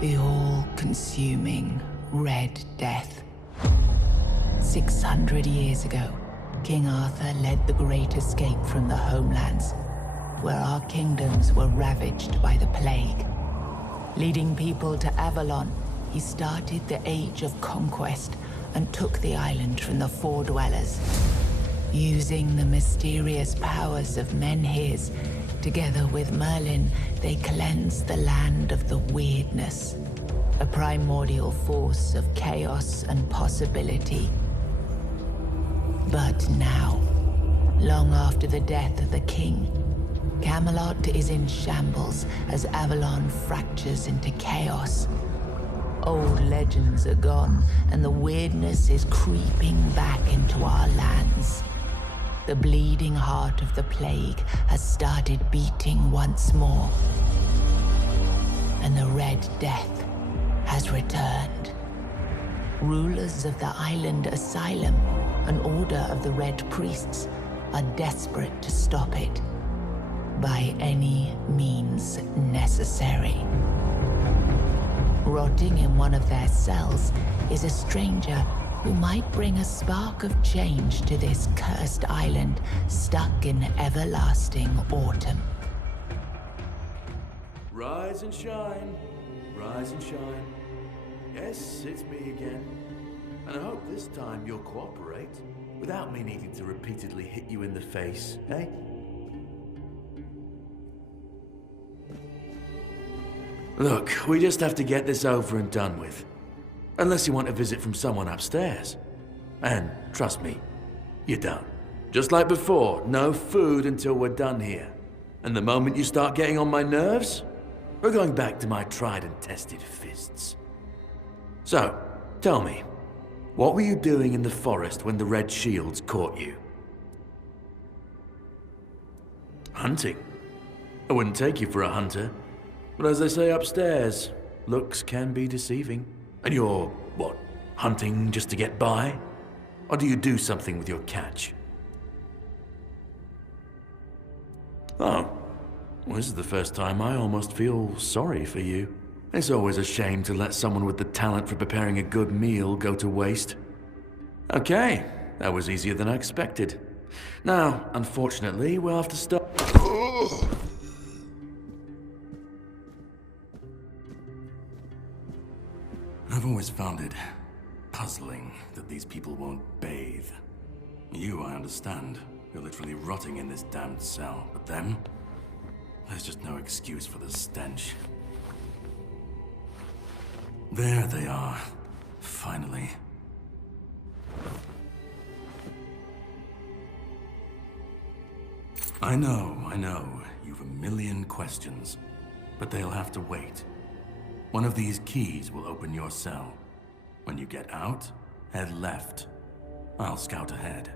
The all-consuming Red Death. 600 years ago, King Arthur led the Great Escape from the homelands, where our kingdoms were ravaged by the plague. Leading people to Avalon, he started the Age of Conquest and took the island from the Four Dwellers. Using the mysterious powers of Menhirs, together with Merlin, they cleansed the land of the Wyrdness, a primordial force of chaos and possibility. But now, long after the death of the king, Camelot is in shambles as Avalon fractures into chaos. Old legends are gone, and the Wyrdness is creeping back into our lands. The bleeding heart of the plague has started beating once more. And the Red Death has returned. Rulers of the island asylum, an order of the Red Priests, are desperate to stop it. By any means necessary. Rotting in one of their cells is a stranger who might bring a spark of change to this cursed island stuck in everlasting autumn. Rise and shine, rise and shine. Yes, it's me again. And I hope this time you'll cooperate without me needing to repeatedly hit you in the face, eh? Look, we just have to get this over and done with. Unless you want a visit from someone upstairs. And trust me, you don't. Just like before, no food until we're done here. And the moment you start getting on my nerves, we're going back to my tried and tested fists. So, tell me, what were you doing in the forest when the Red Shields caught you? Hunting. I wouldn't take you for a hunter. But as they say upstairs, looks can be deceiving. And you're, what, hunting just to get by? Or do you do something with your catch? Oh, well, this is the first time I almost feel sorry for you. It's always a shame to let someone with the talent for preparing a good meal go to waste. Okay, that was easier than I expected. Now, unfortunately, we'll have to start... I've always found it puzzling that these people won't bathe. You, I understand. You're literally rotting in this damned cell. But them? There's just no excuse for the stench. There they are. Finally. I know. You've a million questions. But they'll have to wait. One of these keys will open your cell. When you get out, head left. I'll scout ahead.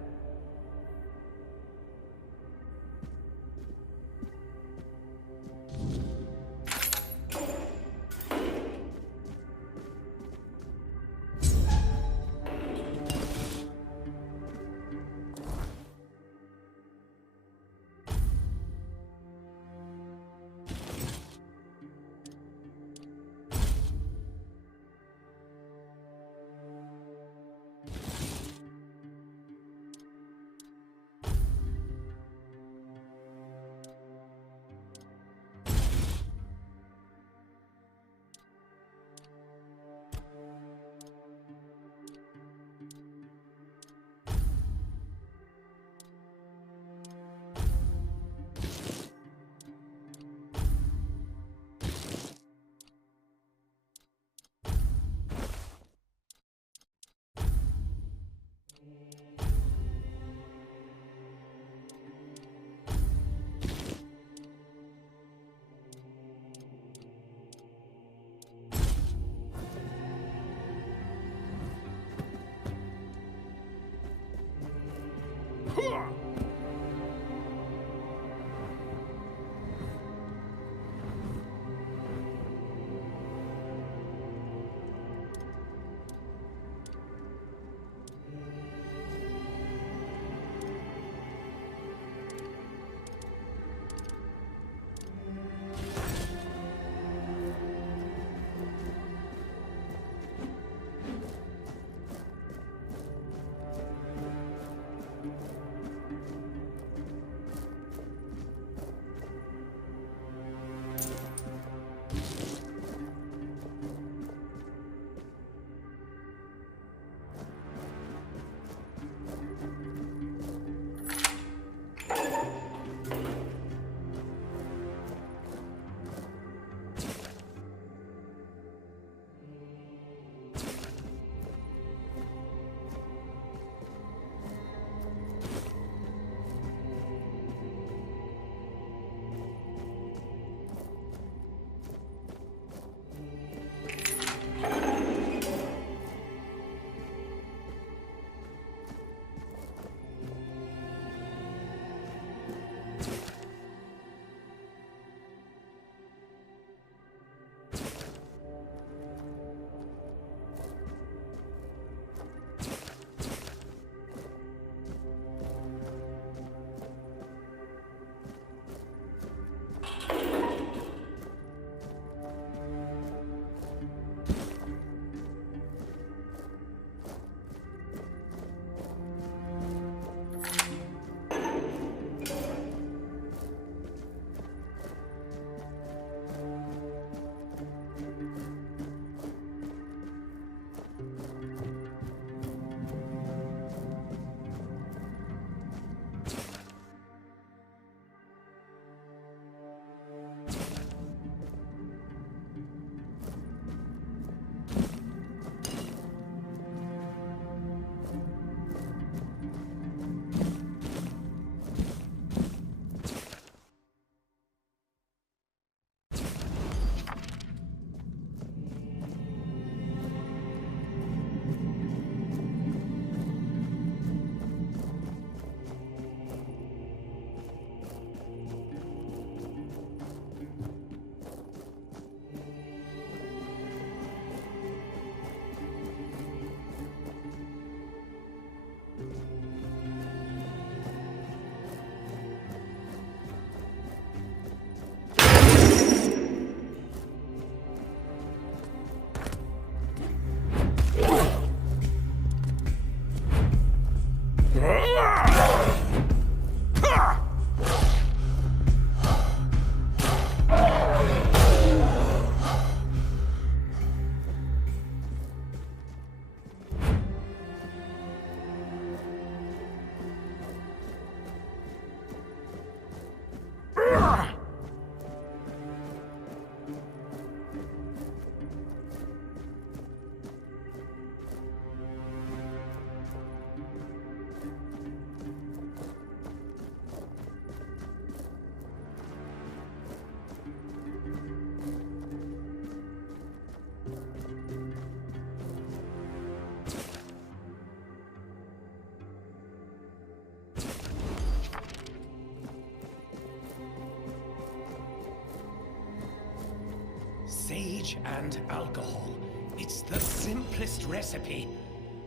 rage and alcohol. It's the simplest recipe.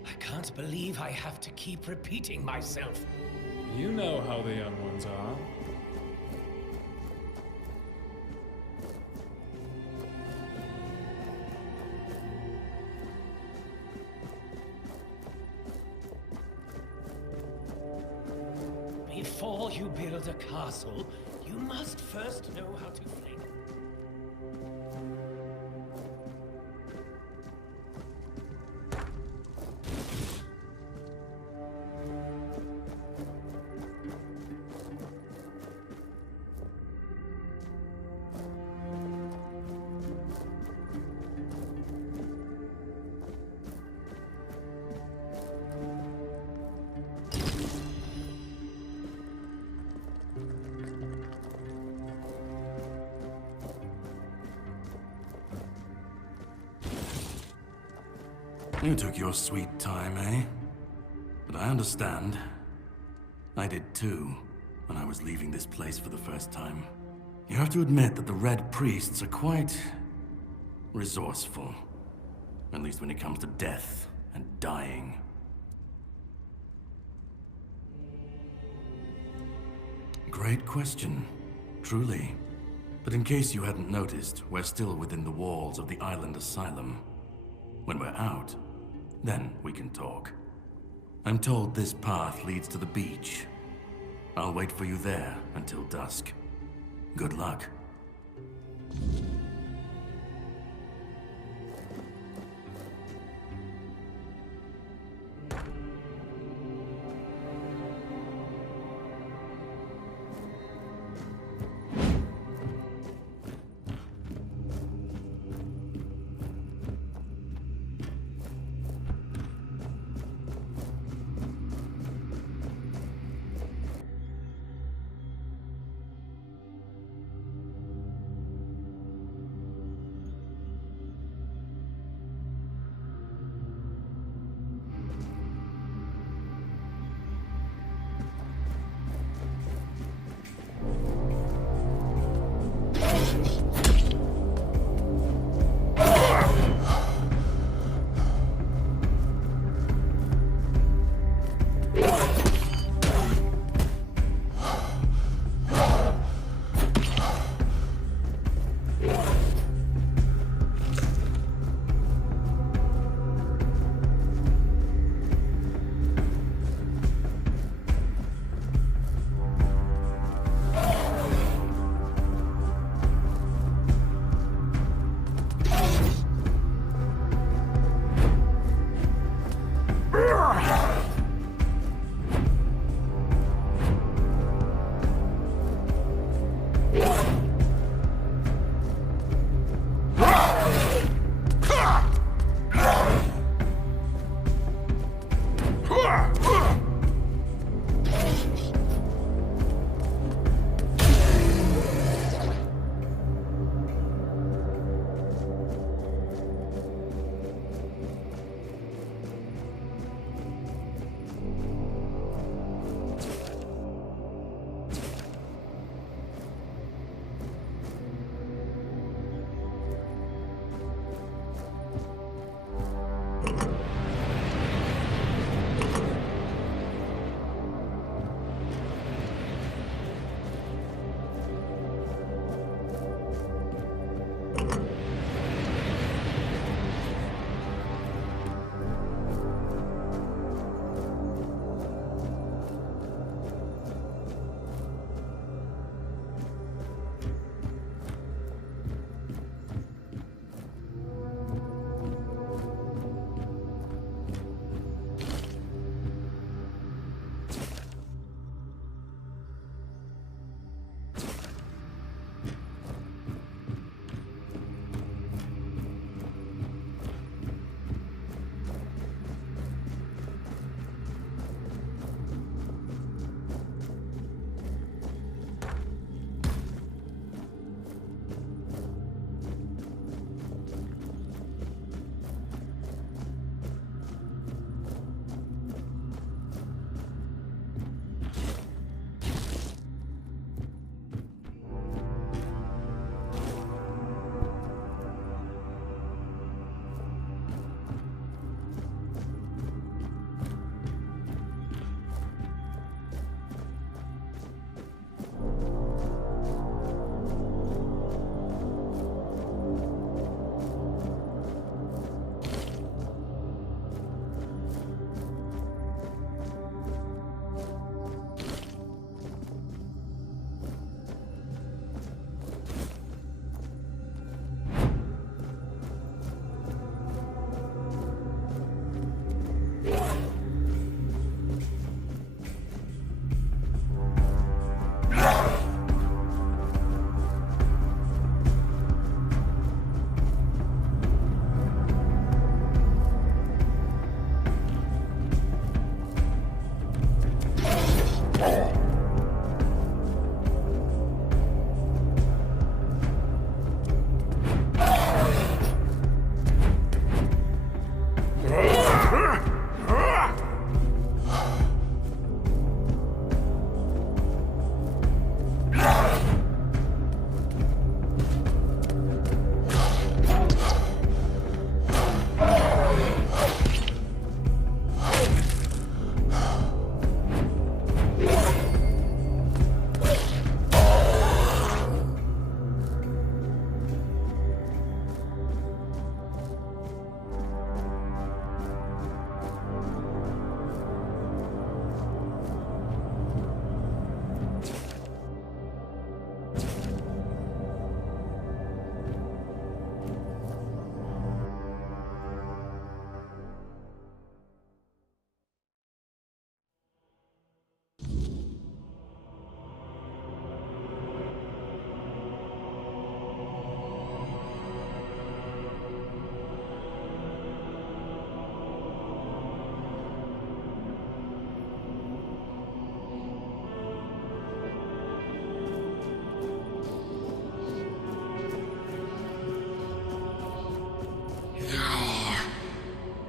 I can't believe I have to keep repeating myself. You know how the young ones are. Before you build a castle, you must first know how to flame. You took your sweet time, eh? But I understand. I did too, when I was leaving this place for the first time. You have to admit that the Red Priests are quite resourceful. At least when it comes to death and dying. Great question, truly. But in case you hadn't noticed, we're still within the walls of the island asylum. When we're out, then we can talk. I'm told this path leads to the beach. I'll wait for you there until dusk. Good luck.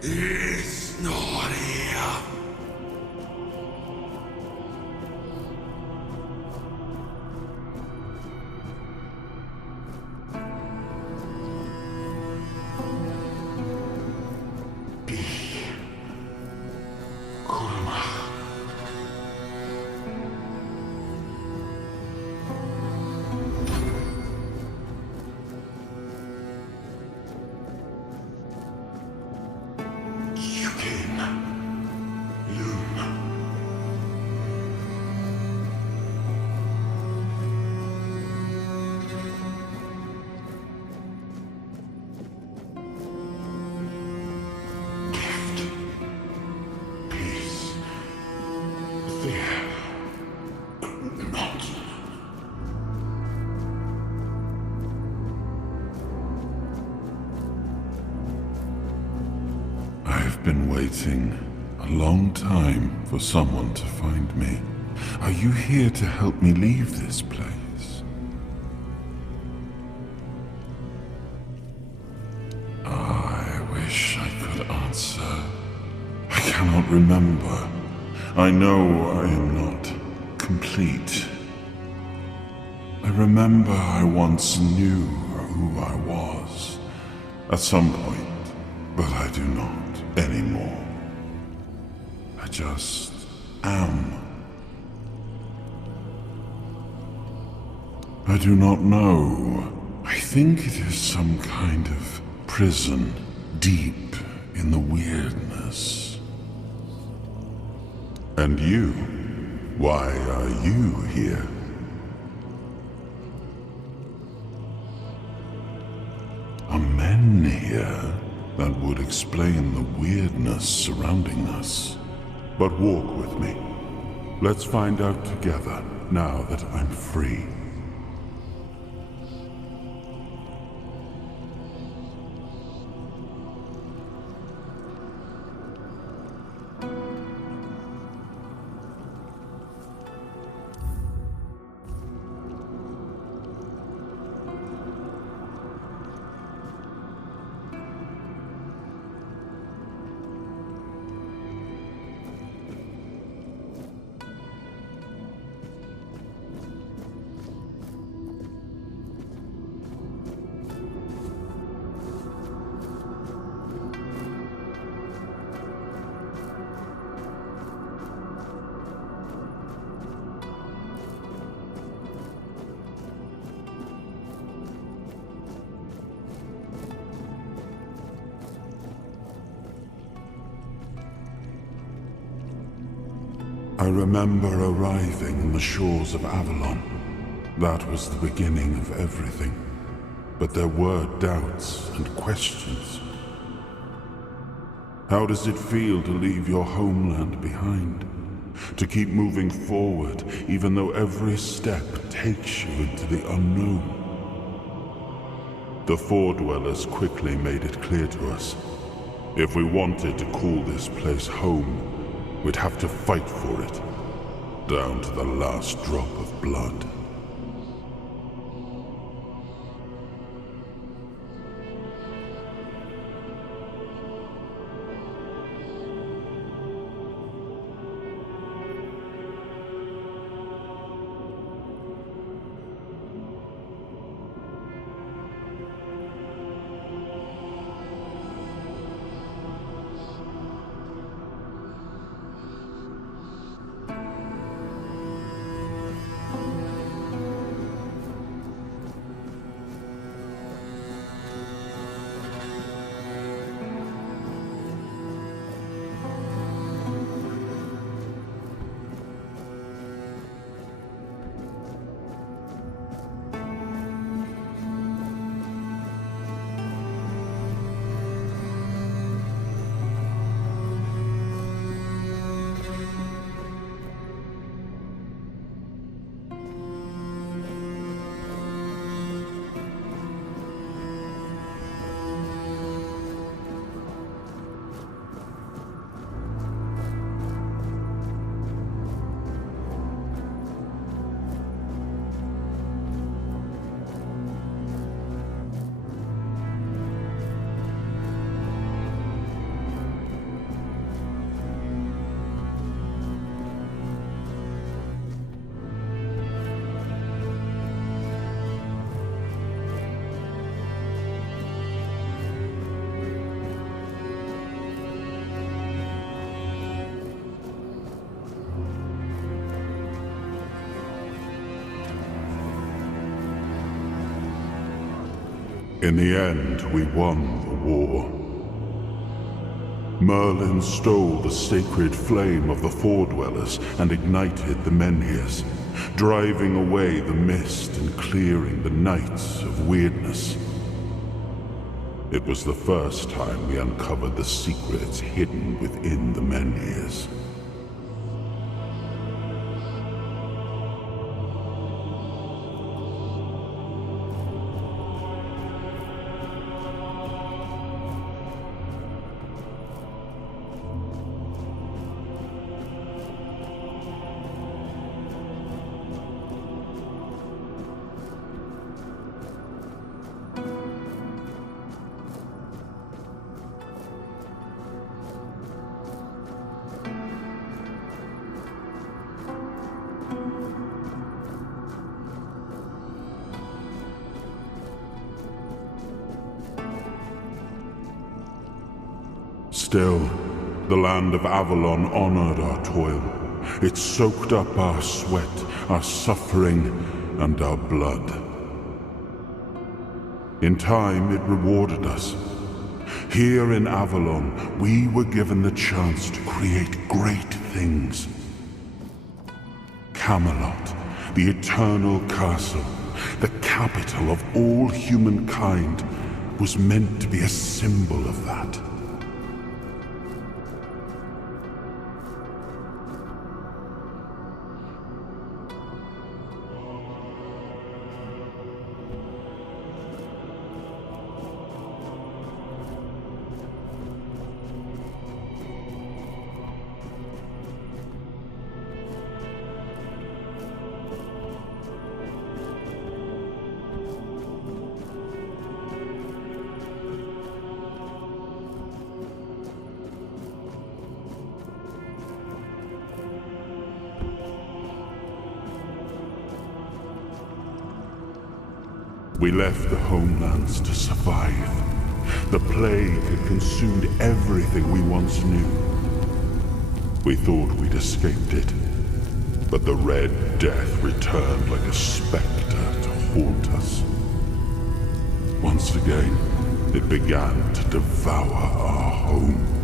It's not here. I've been waiting a long time for someone to find me. Are you here to help me leave this place? I wish I could answer. I cannot remember. I know I am not complete. I remember I once knew who I was at some point, but I do not anymore. I just am. I do not know. I think it is some kind of prison deep in the Wyrdness. And you? Why are you here? Are men here? That would explain the weirdness surrounding us. But walk with me. Let's find out together, now that I'm free. I remember arriving on the shores of Avalon. That was the beginning of everything. But there were doubts and questions. How does it feel to leave your homeland behind? To keep moving forward, even though every step takes you into the unknown? The Four Dwellers quickly made it clear to us. If we wanted to call this place home, we'd have to fight for it, down to the last drop of blood. In the end, we won the war. Merlin stole the sacred flame of the Foredwellers and ignited the Menhirs, driving away the mist and clearing the nights of Wyrdness. It was the first time we uncovered the secrets hidden within the Menhirs. Still, the land of Avalon honored our toil. It soaked up our sweat, our suffering, and our blood. In time, it rewarded us. Here in Avalon, we were given the chance to create great things. Camelot, the eternal castle, the capital of all humankind, was meant to be a symbol of that. We left the homelands to survive. The plague had consumed everything we once knew. We thought we'd escaped it, but the Red Death returned like a specter to haunt us. Once again, it began to devour our home.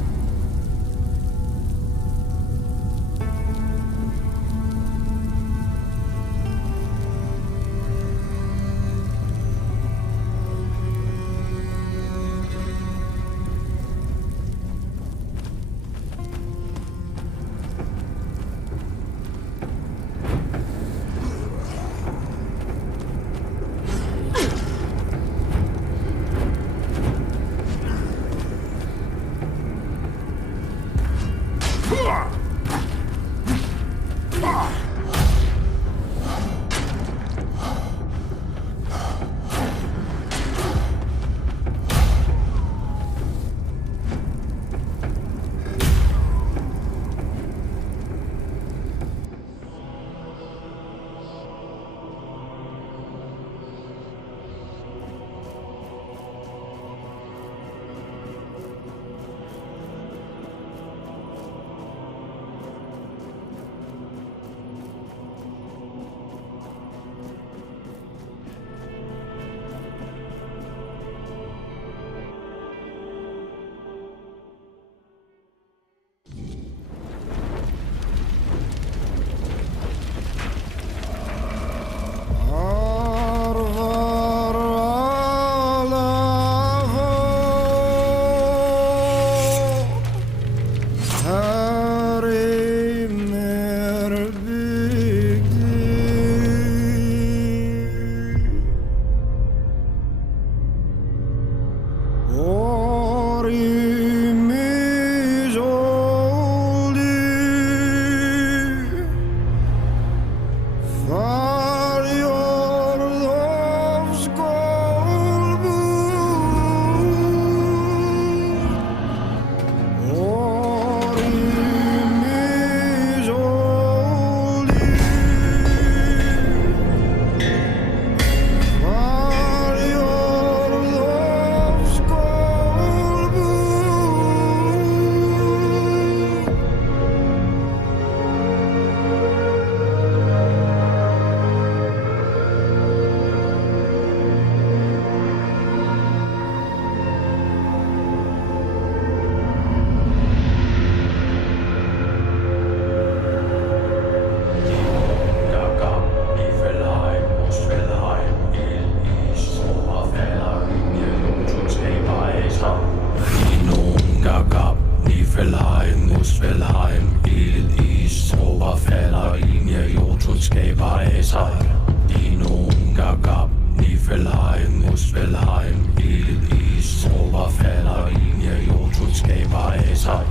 Esai,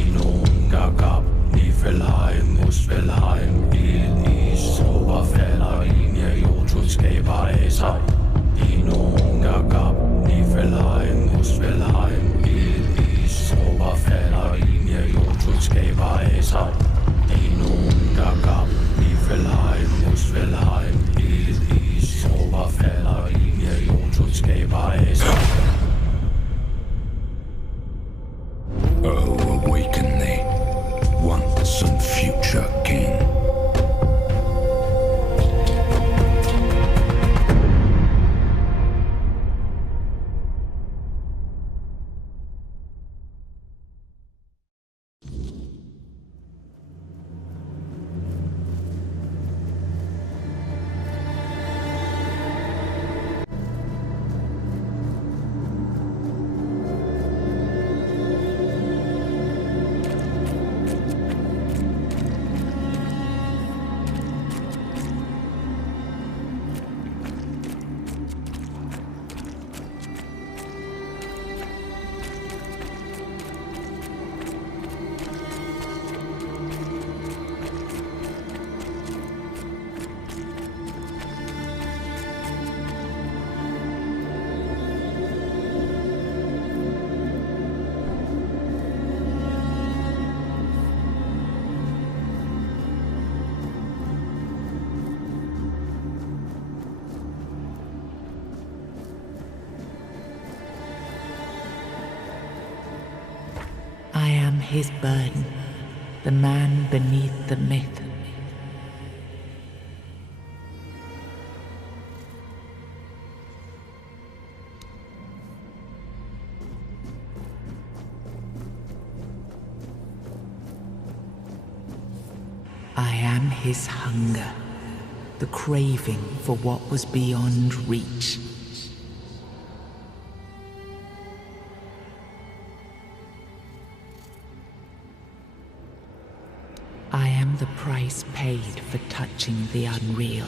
Inung Gagab, Nifelheim, Muspelheim, Il Is, Oberfäller, Linie, Jotuskeba Esai, Inung Gagab, Nifelheim, Muspelheim, Il Is, Oberfäller, Linie, Jotuskeba Esai, Inung Gagab, Nifelheim, Muspelheim, Il Is, Oberfäller, Linie, Jotuskeba Esai. Oh, awaken thee, once and future king. I am his burden, the man beneath the myth. I am his hunger, the craving for what was beyond reach. I am the price paid for touching the unreal.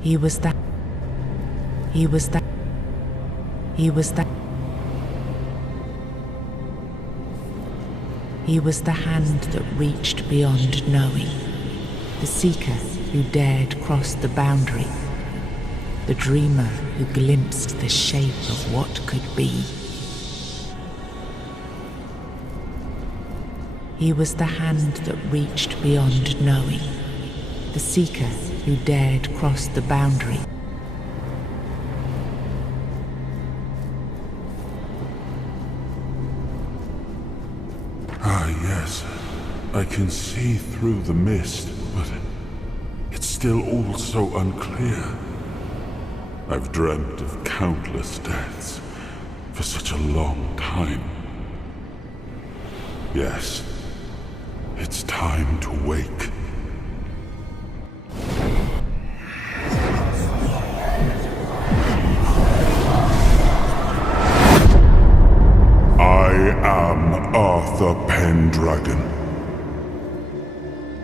He was the hand that reached beyond knowing, the seeker who dared cross the boundary, the dreamer who glimpsed the shape of what could be. He was the hand that reached beyond knowing, the seeker who dared cross the boundary. Ah, yes. I can see through the mist, but it's still all so unclear. I've dreamt of countless deaths for such a long time. Yes, it's time to wake. I am Arthur Pendragon.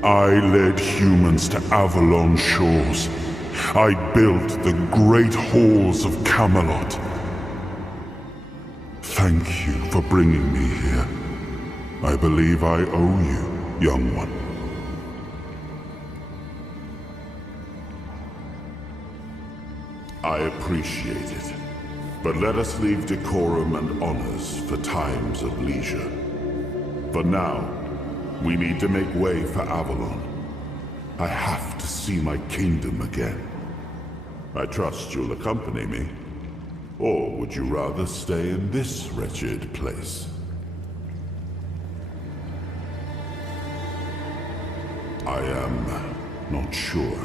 I led humans to Avalon shores. I built the great halls of Camelot. Thank you for bringing me here. I believe I owe you, young one. I appreciate it. But let us leave decorum and honors for times of leisure. For now, we need to make way for Avalon. I have to see my kingdom again. I trust you'll accompany me. Or would you rather stay in this wretched place? I am not sure.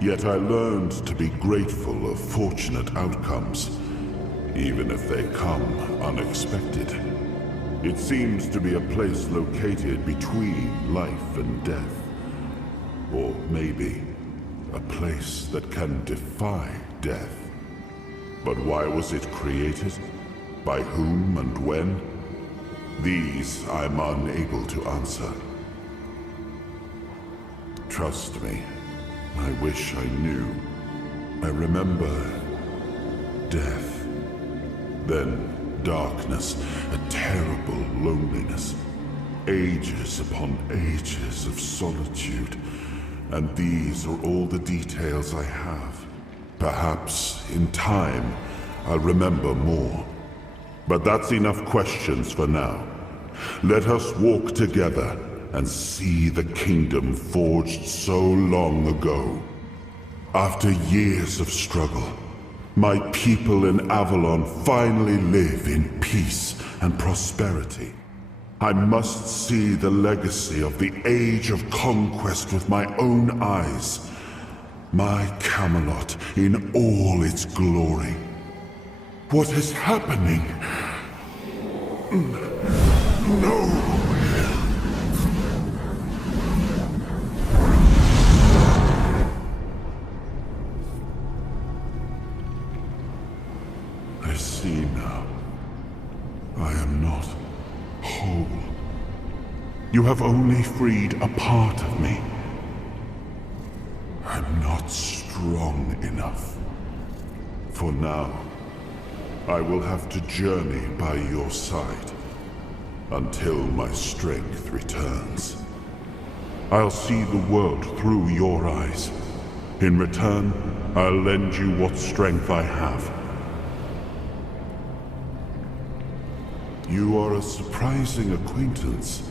Yet I learned to be grateful of fortunate outcomes. even if they come unexpected. It seems to be a place located between life and death. Or maybe a place that can defy death. But why was it created? By whom and when? These I'm unable to answer. Trust me, I wish I knew. I remember death, then darkness, a terrible loneliness, ages upon ages of solitude, and these are all the details I have. Perhaps, in time, I'll remember more. But that's enough questions for now. Let us walk together and see the kingdom forged so long ago. After years of struggle, my people in Avalon finally live in peace and prosperity. I must see the legacy of the Age of Conquest with my own eyes. My Camelot in all its glory. What is happening? No! I see now. I am not whole. You have only freed a part of me. I'm not strong enough. For now, I will have to journey by your side until my strength returns. I'll see the world through your eyes. In return, I'll lend you what strength I have. You are a surprising acquaintance,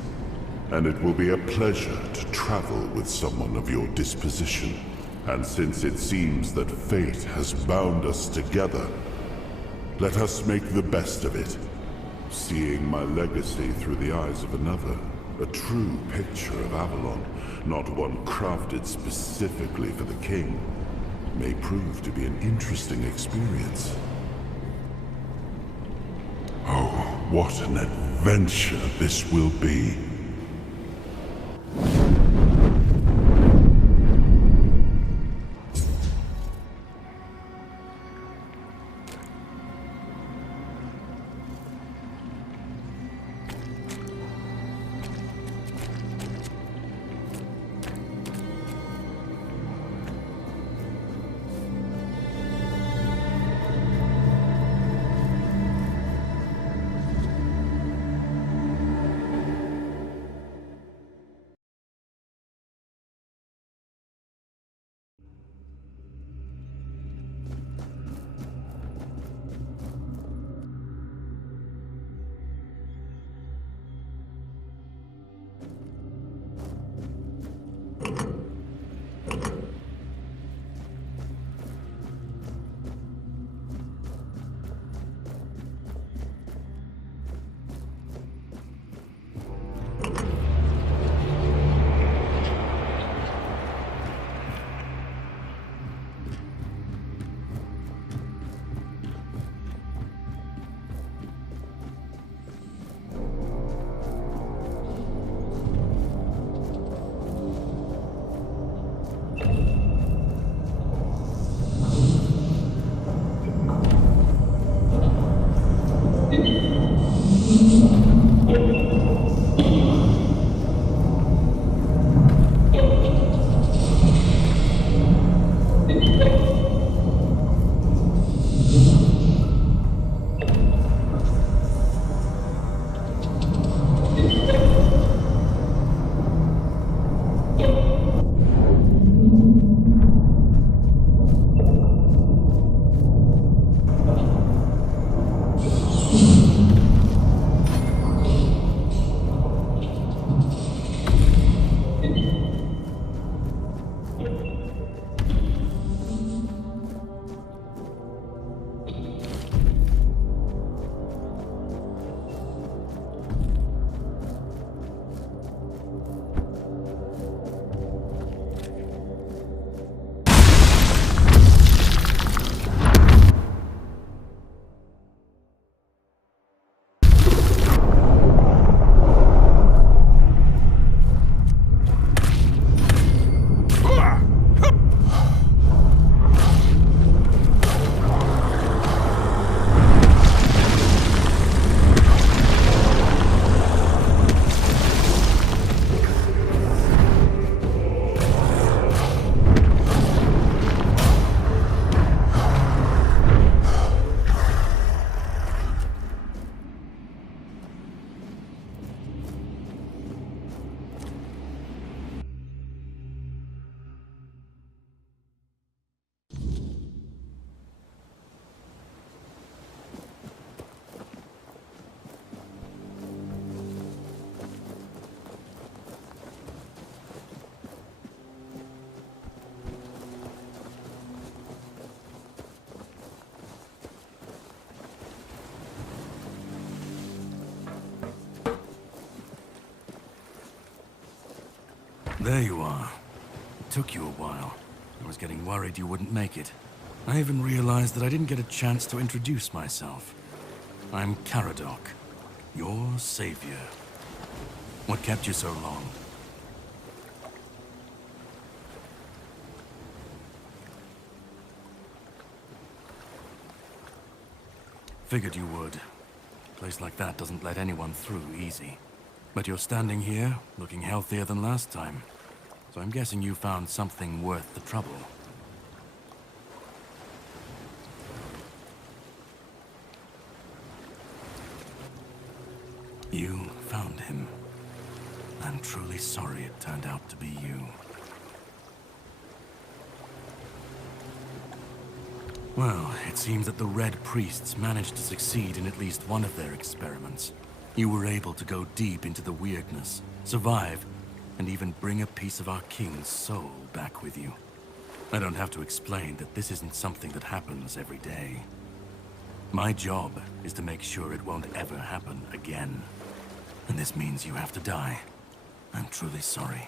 and it will be a pleasure to travel with someone of your disposition. And since it seems that fate has bound us together, let us make the best of it. Seeing my legacy through the eyes of another, a true picture of Avalon, not one crafted specifically for the king, may prove to be an interesting experience. Oh, what an adventure this will be. There you are. It took you a while. I was getting worried you wouldn't make it. I even realized that I didn't get a chance to introduce myself. I'm Caradoc, your savior. What kept you so long? Figured you would. A place like that doesn't let anyone through easy. But you're standing here, looking healthier than last time. So I'm guessing you found something worth the trouble. You found him. I'm truly sorry it turned out to be you. Well, it seems that the Red Priests managed to succeed in at least one of their experiments. You were able to go deep into the Wyrdness, survive, and even bring a piece of our king's soul back with you. I don't have to explain that this isn't something that happens every day. My job is to make sure it won't ever happen again. And this means you have to die. I'm truly sorry.